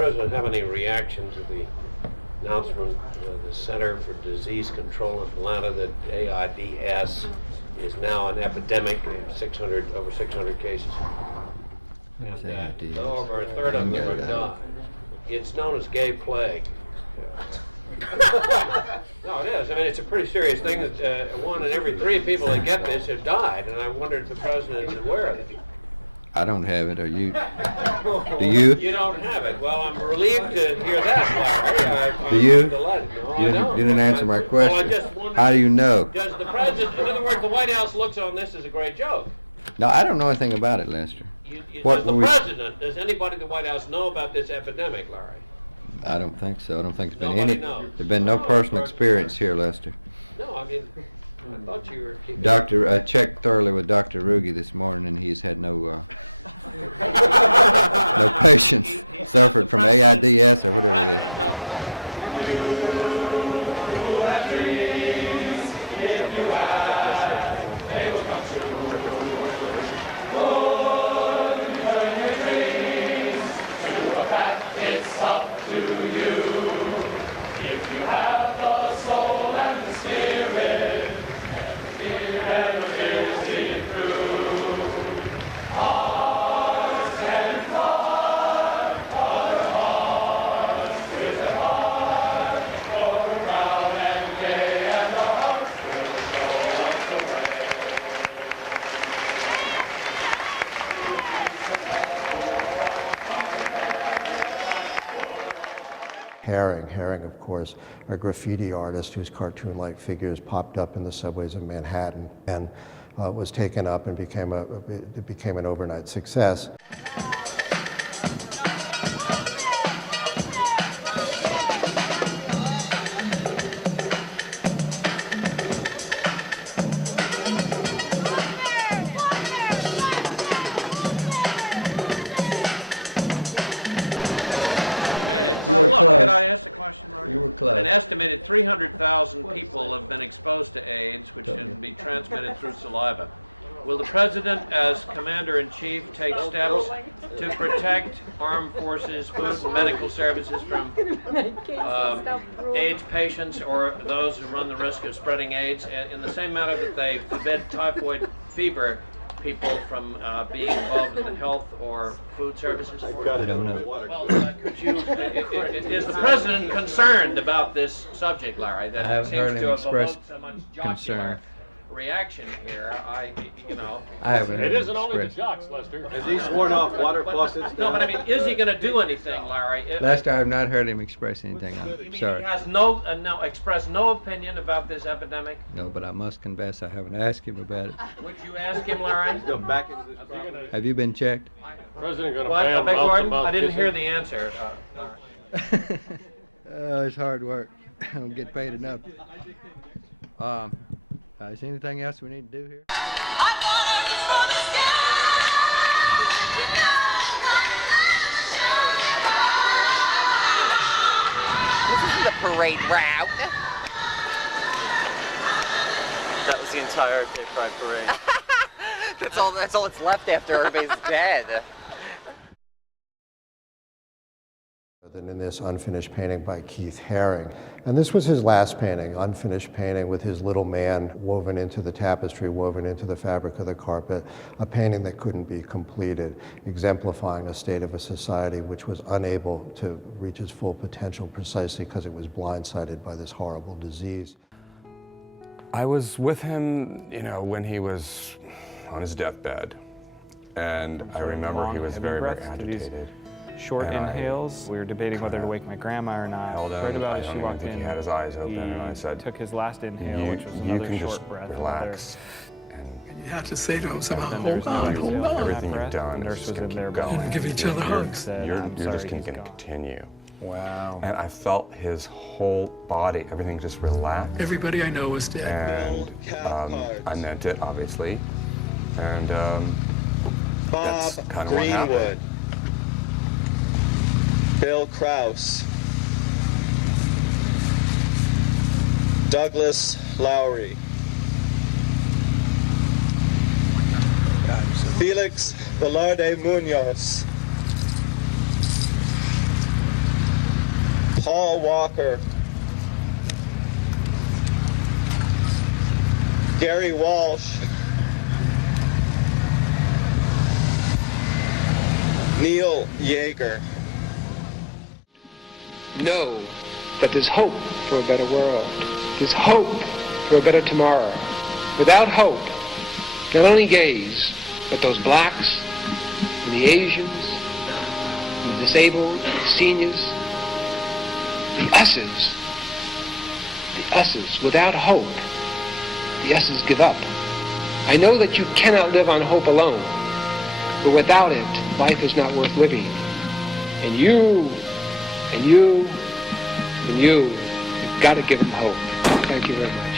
President have any reaction to the announcement of the Center for Disease Control in Atlanta that AIDS is now an epidemic, over 600 cases? And over a third of them are died. It's known as gay plague. No, it is. I mean, it's a pretty serious thing that 1 in every 3 people that get this have died, and I wondered if the president is aware of it. I don't have it. Are you? Do you? You don't have it. Well, I'm relieved to hear that, Larry. Do you? No, you I don't. didn't answer my question. Well, I just wondered, how do you know? Does the president, in other words, the White House looks on this as a great joke? No, I don't know anything about it, Lester. Does the president, does anybody in the White House know about this epidemic, Larry? I don't think so. I don't think there's been Nobody any. knows. There's been no personal experience here, Lester. No, I mean, I thought you were keeping... I checked thoroughly with Dr. Ruge this morning, and he's had no no patients suffered from AIDS or whatever it is. Herring, of course, a graffiti artist whose cartoon-like figures popped up in the subways of Manhattan and was taken up and became an overnight success. Look, can I ask a question, Mark? You were close. An estimated 300,000 people have been exposed to AIDS, which can be transmitted through saliva. Will the President, as Commander-in-Chief, take steps to protect armed forces, food, and medical services from AIDS patients or those who run the risk of spreading AIDS in the same manner that they forbid typhoid fever people from being involved in the health or food services? I don't know. Well, is the President concerned about this subject, Larry? That I haven't heard seems him to have express evoked so much concern. jocular reaction here. I haven't heard It him isn't only the express. jocks, Lester. Has he sworn off water faucets? No, but I mean, is he going to do anything, Larry? Lester, I have not heard him express anything. You I'm mean sorry. he has expressed no opinion about this epidemic? No, but I must confess I haven't asked him about it. Would you ask him, Larry? Go back into this property. Have you been checked? President going to What? I ban beg pardon? mouth-to-mouth I didn't hear kissing? the answer. Oh, it's hard work. I don't get paid enough. Is there anything else we need to do here? This isn't the parade route. That was the entire Gay Pride parade. That's all that's left after everybody's dead. Than in this unfinished painting by Keith Haring. And this was his last painting, unfinished painting with his little man woven into the tapestry, woven into the fabric of the carpet, a painting that couldn't be completed, exemplifying a state of a society which was unable to reach its full potential precisely because it was blindsided by this horrible disease. I was with him, when he was on his deathbed. And I remember he was very, very agitated. Short And inhales. We were debating whether to wake my grandma or not. Held him. Right about I as she don't even walked think in, he had his eyes open, and I said, took his last inhale, you, which was you another can short just breath. relax. You have to say to him somehow, Then there's hold on, no hold exhale on. Everything breath. you've done The nurse is was just in there gonna keep going. Give each other hugs. Said, You're "I'm just sorry, going to he's gone." continue. Wow. And I felt his whole body, everything just relaxed. Everybody I know is dead. And I meant it, obviously. And Bob that's kind of what Greenwood. happened. Bill Kraus. Douglas Lowry. Felix Velarde Munoz. Paul Walker, Gary Walsh, Neil Yeager. Know that there's hope for a better world. There's hope for a better tomorrow. Without hope, not only gays, but those blacks, and the Asians, and the disabled, the seniors, the us's, without hope, the us's give up. I know that you cannot live on hope alone, but without it, life is not worth living. And you've got to give them hope. Thank you very much.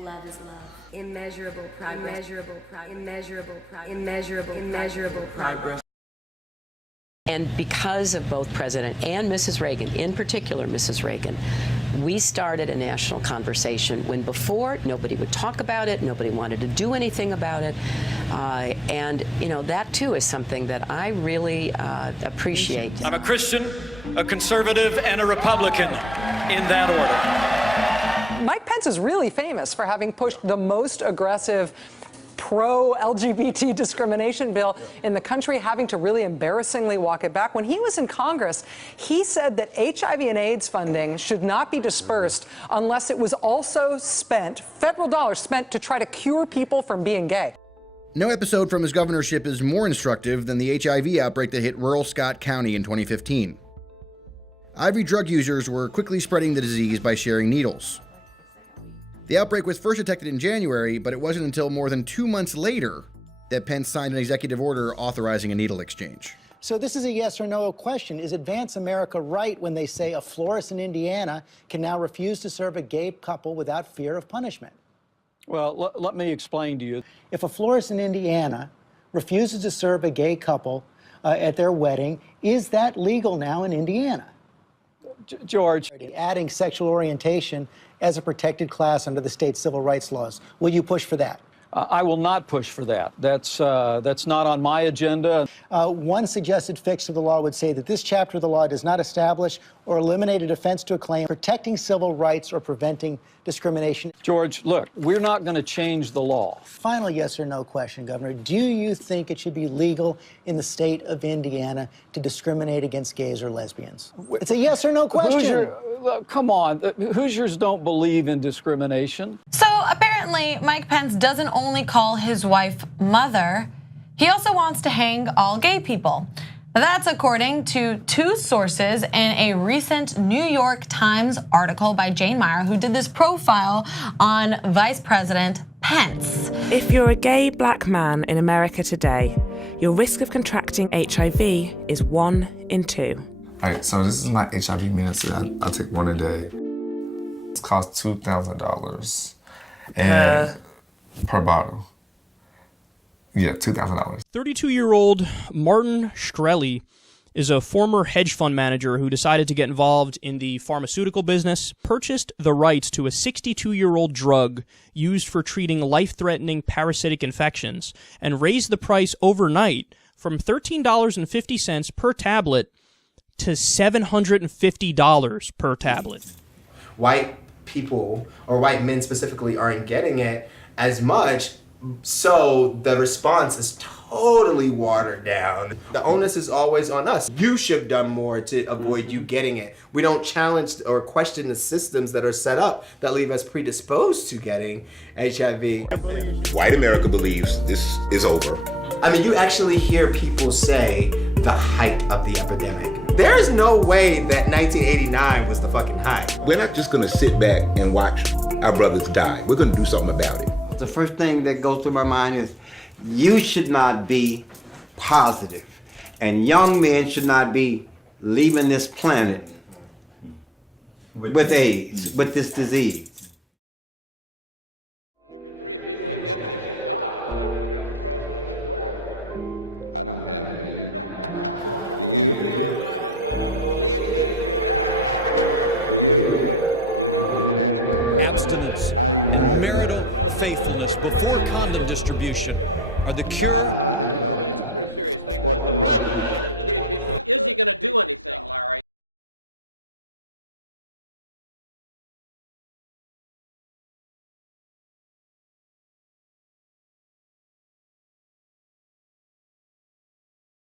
Love is love. Immeasurable progress. Immeasurable progress. And because of both President and Mrs. Reagan, in particular Mrs. Reagan, we started a national conversation when before nobody would talk about it, nobody wanted to do anything about it. And, you know, that too is something that I really appreciate. I'm a Christian, a conservative, and a Republican in that order. Mike Pence is really famous for having pushed the most aggressive pro-LGBT discrimination bill in the country, having to really embarrassingly walk it back. When he was in Congress, he said that HIV and AIDS funding should not be dispersed unless it was also spent, federal dollars spent to try to cure people from being gay. No episode from his governorship is more instructive than the HIV outbreak that hit rural Scott County in 2015. IV drug users were quickly spreading the disease by sharing needles. The outbreak was first detected in January, but it wasn't until more than 2 months later that Pence signed an executive order authorizing a needle exchange. So this is a yes or no question. Is Advance America right when they say a florist in Indiana can now refuse to serve a gay couple without fear of punishment? Well, let me explain to you. If a florist in Indiana refuses to serve a gay couple at their wedding, is that legal now in Indiana? George. Adding sexual orientation as a protected class under the state civil rights laws. Will you push for that? I will not push for that. That's not on my agenda. One suggested fix of the law would say that this chapter of the law does not establish or eliminate a defense to a claim protecting civil rights or preventing discrimination. George, look, we're not going to change the law. Final yes or no question, Governor. Do you think it should be legal in the state of Indiana to discriminate against gays or lesbians? It's a yes or no question. Come on, Hoosiers don't believe in discrimination. So apparently, Mike Pence doesn't only call his wife mother, he also wants to hang all gay people. That's according to two sources in a recent New York Times article by Jane Meyer, who did this profile on Vice President Pence. If you're a gay black man in America today, your risk of contracting HIV is 1 in 2. All right, so this is my HIV medicine. I take 1 a day. It costs $2,000 and per bottle. Yeah, $2,000. 32-year-old Martin Shkreli is a former hedge fund manager who decided to get involved in the pharmaceutical business, purchased the rights to a 62-year-old drug used for treating life-threatening parasitic infections, and raised the price overnight from $13.50 per tablet to $750 per tablet. White people, or white men specifically, aren't getting it as much, so the response is totally watered down. The onus is always on us. You should have done more to avoid you getting it. We don't challenge or question the systems that are set up that leave us predisposed to getting HIV. White America believes this is over. I mean, you actually hear people say the height of the epidemic. There is no way that 1989 was the fucking height. We're not just gonna sit back and watch our brothers die. We're gonna do something about it. The first thing that goes through my mind is you should not be positive, and young men should not be leaving this planet with AIDS, with this disease. Every 3 people that get this have died, and I wonder if the president is aware of it. I don't have it. Do you? You don't have it. Well, I'm relieved to hear that. Do you? You didn't answer my question. How do you know? faithfulness before condom distribution are the cure. I don't know anything about it. It's a pretty serious thing. What The president, 3 people. Is he going to do anything, Larry?